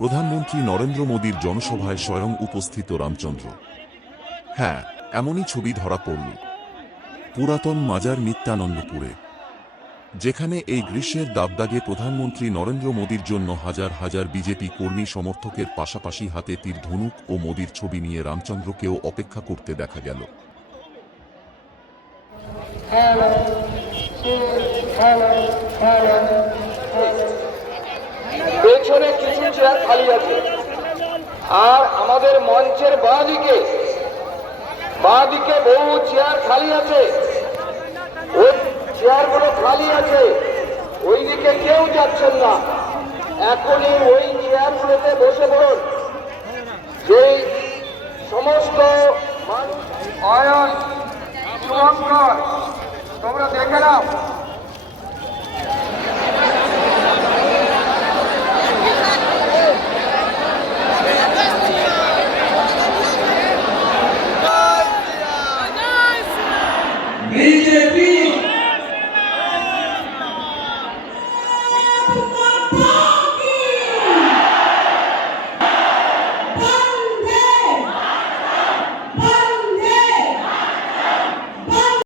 প্রধানমন্ত্রী নরেন্দ্র মোদীর জনসভায় স্বয়ং উপস্থিত রামচন্দ্র। হ্যাঁ, এমনই ছবি ধরা পড়ল পুরাতন মাজার নিত্যানন্দপুরে, যেখানে এই গ্রীষ্মের দাবদাগে প্রধানমন্ত্রী নরেন্দ্র মোদীর জন্য হাজার হাজার বিজেপি কর্মী সমর্থকের পাশাপাশি হাতে তীর ধনুক ও মোদীর ছবি নিয়ে রামচন্দ্রকেও অপেক্ষা করতে দেখা গেল। পেছনে কিছু চেয়ার খালি আছে, আর আমাদের মঞ্চের বাঁদিকে বহু চেয়ার খালি আছে। ওই চেয়ারগুলো খালি আছে, ওইদিকে কেউ যাচ্ছেন না। এখনই ওই চেয়ারগুলো